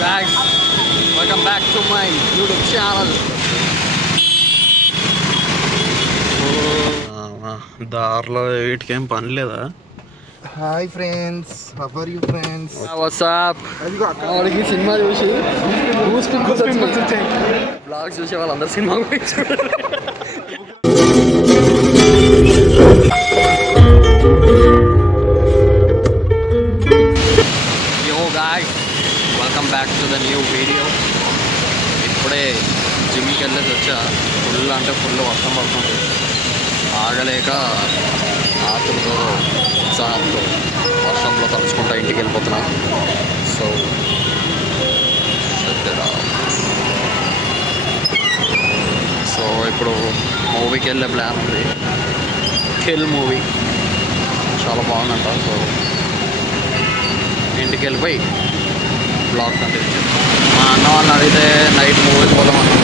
guys, welcome back to my YouTube channel. దారిలో వీటికేం పని లేదా? Hi friends, how are you friends? WhatsApp వాడికి సినిమా చూసి బ్లాగ్స్ చూసే వాళ్ళందరూ cinema welcome back to the new video. ఇప్పుడే జిమ్కి వెళ్ళేసి వచ్చా. ఫుల్ అంటే ఫుల్ వర్షం పడుతుంది. ఆగలేక ఆతులతో ఉత్సాహంతో వర్షంలో తలుచుకుంటా ఇంటికి వెళ్ళిపోతున్నా. సో ఇప్పుడు మూవీకి వెళ్ళే ప్లాన్ ఉంది. కిల్ మూవీ చాలా బాగుందంట. సో ఇంటికి వెళ్ళిపోయి బ్లాగ్ కంటిన్యూ. మా అన్న వాళ్ళని అడిగితే నైట్ మూవీకి పోదామన్నారు.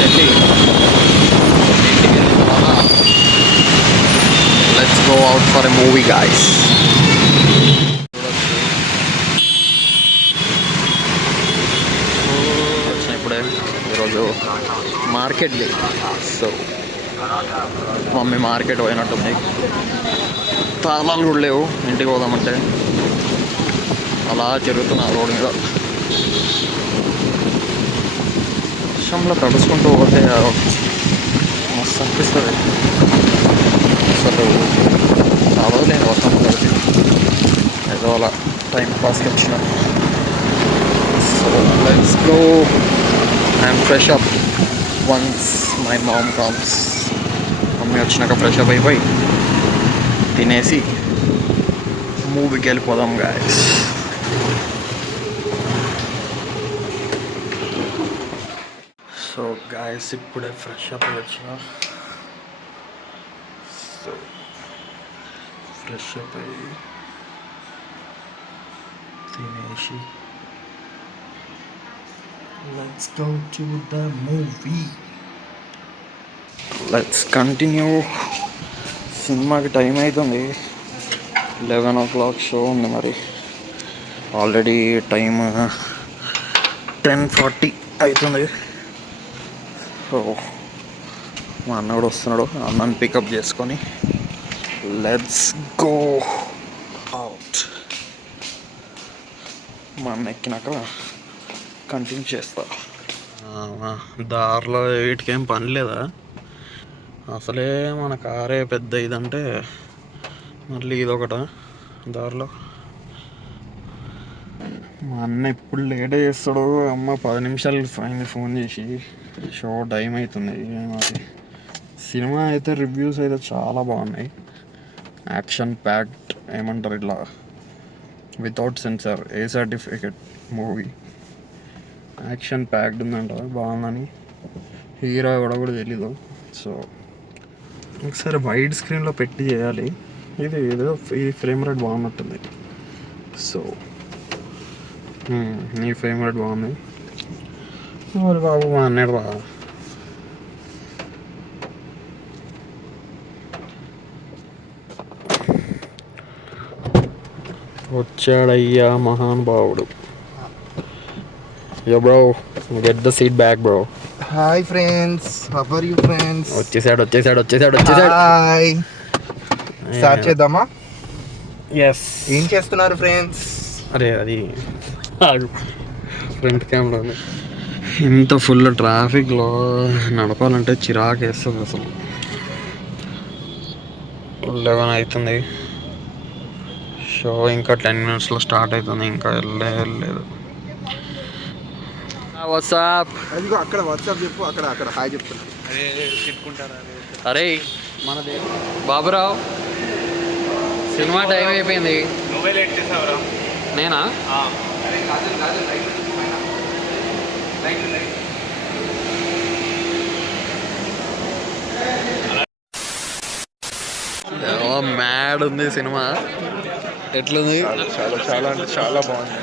వెళ్ళి ఇంటికి వెళ్ళిన తర్వాత let's go out for a movie guys. వచ్చిన ఇప్పుడే ఈరోజు market day. So mummy market పోయినట్టుంది. తాళాలు కూడా లేవు ఇంటికి పోదామంటే. అలా తిరుగుతున్నా రోడ్ మీద. వర్షంలో తడుచుకుంటూ పోతే మస్తు అనిపిస్తుంది. అసలు చదవలేని వర్షం తడిచి ఏదో అలా టైం పాస్కి వచ్చిన. So let's go and fresh up once my mom comes. Mummy వచ్చినాక ఫ్రెష్ అప్ అయిపోయి తినేసి మూవీకి వెళ్ళిపోదాం గాయస్. సో గాయస్ ఇప్పుడే ఫ్రెష్ అప్ వచ్చిన. సో ఫ్రెష్ అప్ అయ్యి తినేసి let's go to the movie. Let's continue. సినిమాకి టైం అవుతుంది. 11 o'clock షో ఉంది. మరి ఆల్రెడీ టైం 10:40 అవుతుంది. సో మా అన్న కూడా వస్తున్నాడు. అన్నని పికప్ చేసుకొని లెట్స్ గో అవుట్. మా అన్న ఎక్కినాక కంటిన్యూ చేస్తా. దారిలో వీటికేం పని లేదా? అసలే మన కారే పెద్ద ఇదంటే మళ్ళీ ఇదొకట దారిలో. మా అన్న ఎప్పుడు లేట్ చేస్తాడు. అమ్మ 10 నిమిషాలు ఫైన్ ఫోన్ చేసి షో టైం అవుతుంది. మరి సినిమా అయితే రివ్యూస్ అయితే చాలా బాగున్నాయి. యాక్షన్ ప్యాక్డ్ ఏమంటారు ఇట్లా వితౌట్ సెన్సార్ ఏ సర్టిఫికేట్ మూవీ. యాక్షన్ ప్యాక్డ్ ఉందంట, బాగుందని. హీరో ఎవడో కూడా తెలీదు. సో ఒకసారి వైడ్ స్క్రీన్లో పెట్టి చేయాలి. ఇది ఏదో ఈ ఫ్రేమ్ రేట్ బాగున్నట్టుంది. సో నీ ఫ్రేమ్ రేట్ బాగుంది. మరి బాబు మా అన్నయ్య రా. వచ్చాడయ్యా మహానుభావుడు. Yo bro, get the seat back bro. Hi friends, how are you friends? వచ్చేసాడు. హాయ్. స్టార్ట్ చేద్దామా? ఎస్. ఏం చేస్తున్నారు ఫ్రెండ్స్? అరే అది ఫ్రంట్ కెమెరా. ఇంత ఫుల్ ట్రాఫిక్లో నడపాలంటే చిరాకు వేస్తుంది అసలు. 11 అవుతుంది. షో ఇంకా 10 minutesలో స్టార్ట్ అవుతుంది. ఇంకా వెళ్ళలేదు. వాట్సాప్ అక్కడ వాట్సాప్ చెప్పు. అక్కడ హాయ్ చెప్తున్నా. అరే మనది బాబురావు, సినిమా టైం అయిపోయింది. నేనా? మ్యాడ్ ఉంది సినిమా. ఎట్లుంది? చాలా అంటే చాలా బాగుంది.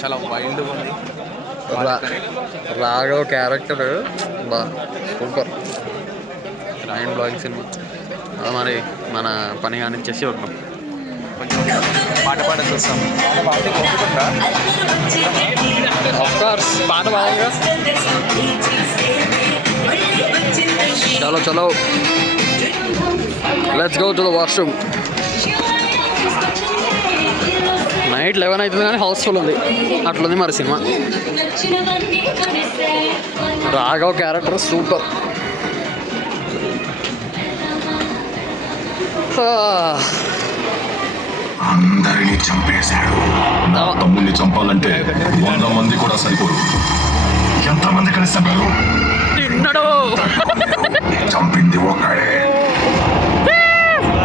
చాలా వైల్డ్గా ఉంది. రాఘవ్ క్యారెక్టర్ బా సూపర్. Mind blogging cinema. మరి మన పని కానిచ్చేసి వద్దాం. కొంచెం పాట చూస్తాం. బాగుందిగా. చలో చలో let's go to the washroom. Night 11 అవుతుంది కానీ హౌస్ఫుల్ ఉంది, అట్లుంది మరి సినిమా. Raghav character super. అందరినీ చంపేశాడు. నా తమ్ముడిని చంపాలంటే 100 మంది కూడా సరిపోరు. ఎంతమంది కలిసి చంపారు? తిన్నడు. చంపింది ఒకడే.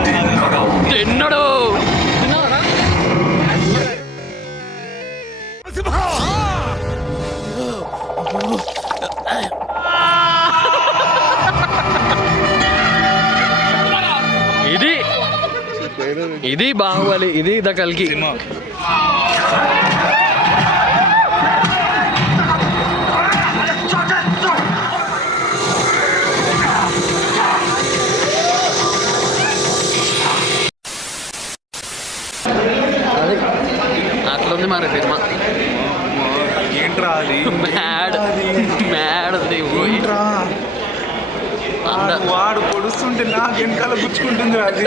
తిన్నడు. ఇది బాహుబలి, ఇది ద కల్కి. అట్లుంది మరి సినిమా. ఏంట్రా అది? మ్యాడ్ ఉంది. వాడు పొడుస్తుంటే నాకు వెనకాల గుచ్చుకుంటుంది అది.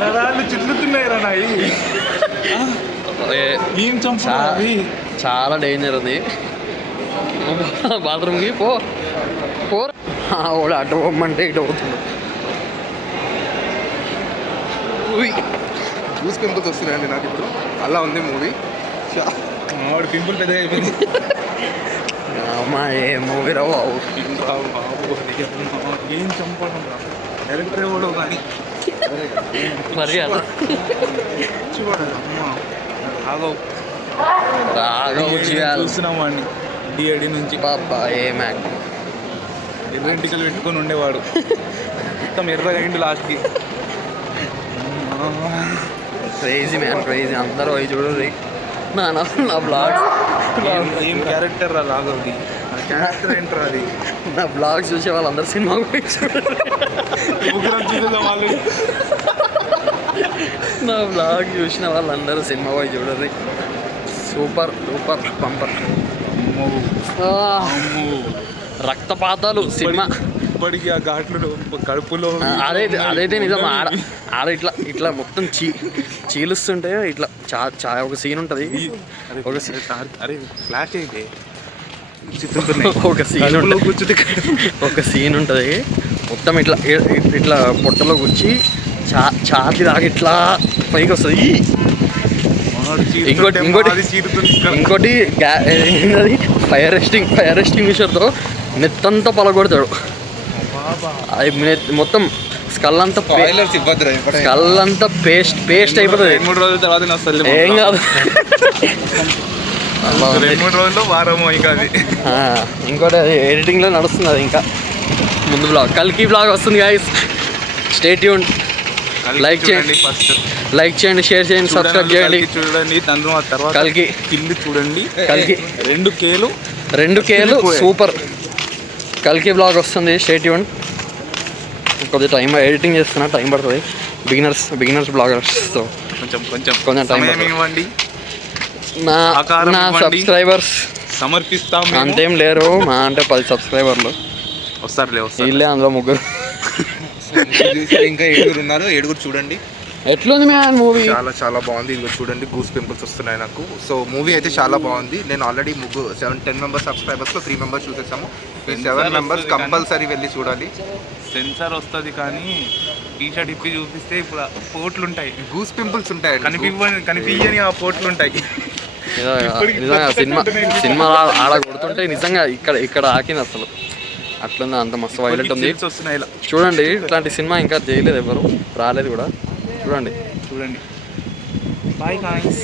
నరాలు చిట్లుతున్నాయి రా నాయి. ఏం చంపాలి? చాలా డేంజర్ ఉంది. బాత్రూమ్కి పో వాడు అటు పోమంటే ఇటు పోతుంది. గూస్ పింపుల్స్ వస్తున్నాయండి నాకు ఇప్పుడు. అలా ఉంది మూవీ. వాడు పింపుల్ పెద్దగా అయిపోయింది. అమ్మా ఏ మూవీ రావు. ఏం చంపడం రా డైరెక్టర్ ఎవడో కానీ మరి అలా రాఘవ్ చూస్తున్నాం వాడిని డిఐడి నుంచి. బాబా ఏం యాక్టింగ్. ఎర్రంటికలు పెట్టుకొని ఉండేవాడు, మొత్తం ఎర్రగా అయింది లాస్ట్కి. Crazy man crazy. అందరూ అవి చూడండి. నా బ్లాగ్స్ ఏం క్యారెక్టర్ రా రాఘవ్ది. క్యారెక్టర్ ఏంట్రా అది? నా బ్లాగ్స్ చూసే వాళ్ళందరూ సినిమాకి పోయి చూడండి. నా బ్లాగ్ చూసిన వాళ్ళందరూ సినిమా పోయి చూడండి. సూపర్ డూపర్ పంపర్. రక్తపాతాలు సినిమా. ఇప్పటికి ఆ ఘాట్లు కడుపులో. అదైతే నిజం. ఆడ ఇట్లా మొత్తం చీలుస్తుంటే ఇట్లా ఒక సీన్ ఉంటుంది. అరే ఫ్లాష్ అయితే ఒక సీన్ ఉంటుంది మొత్తం ఇట్లా పొట్టలో కూర్చి ఛాతి దాకా ఇట్లా పైకి వస్తుంది. ఇంకోటి ఫైర్ ఎస్టింగ్విషర్తో నెత్తంతా పలగొడతాడు. అది మొత్తం స్కల్ అంతా పేస్ట్ అయిపోతుంది. 2-3 రోజుల తర్వాత ఏం కాదు. 2-3 రోజుల్లో వారము ఇంకా అది. ఇంకోటి అది ఎడిటింగ్లో నడుస్తుంది. అది ఇంకా ముందు కల్కి బ్లాగ్ వస్తుంది గైస్. Stay tuned. లైక్ చేయండి, షేర్ చేయండి, సబ్స్క్రైబ్ చేయండి. చూడండి తర్వాత కల్కి చూడండి. కల్కి 2 కేలు సూపర్. కల్కి బ్లాగ్ వస్తుంది. Stay tuned. కొద్దిగా టైం ఎడిటింగ్ చేస్తున్నా, టైం పడుతుంది. బిగినర్స్ బ్లాగర్స్ సో కొంచెం టైం ఇవ్వండి. నా సబ్స్క్రైబర్స్ సమర్పిస్తాం. అంతేం లేరు, మా అంటే 10 సబ్స్క్రైబర్లు వస్తారులే. వీళ్ళే అందులో 3. ఇంకా 7 ఉన్నారు. 7 చూడండి. ఎట్లుంది మ్యాన్ మూవీ? చాలా బాగుంది. ఇదిగో చూడండి, గూస్ పింపుల్స్ వస్తున్నాయి నాకు. సో మూవీ అయితే చాలా బాగుంది. నేను ఆల్రెడీ 10 మెంబర్స్ సబ్స్క్రైబర్స్లో 3 మెంబర్స్ చూసేసాము. 7 మెంబర్స్ కంపల్సరీ వెళ్ళి చూడాలి. సెన్సార్ వస్తుంది కానీ టీషర్ట్ ఇప్పి చూపిస్తే ఇప్పుడు పోట్లు ఉంటాయి, గూస్ పింపుల్స్ ఉంటాయి, కనిపించని ఆ పోట్లు ఉంటాయి. నిజంగా సినిమా ఆడ కొడుతుంటే నిజంగా ఇక్కడ ఆకింది అసలు. అట్లుంది, అంత మస్తు వైలెట్ ఉంది. చూడండి, ఇట్లాంటి సినిమా ఇంకా చేయలేదు, ఎవరు రాలేదు కూడా. చూడండి. Bye guys.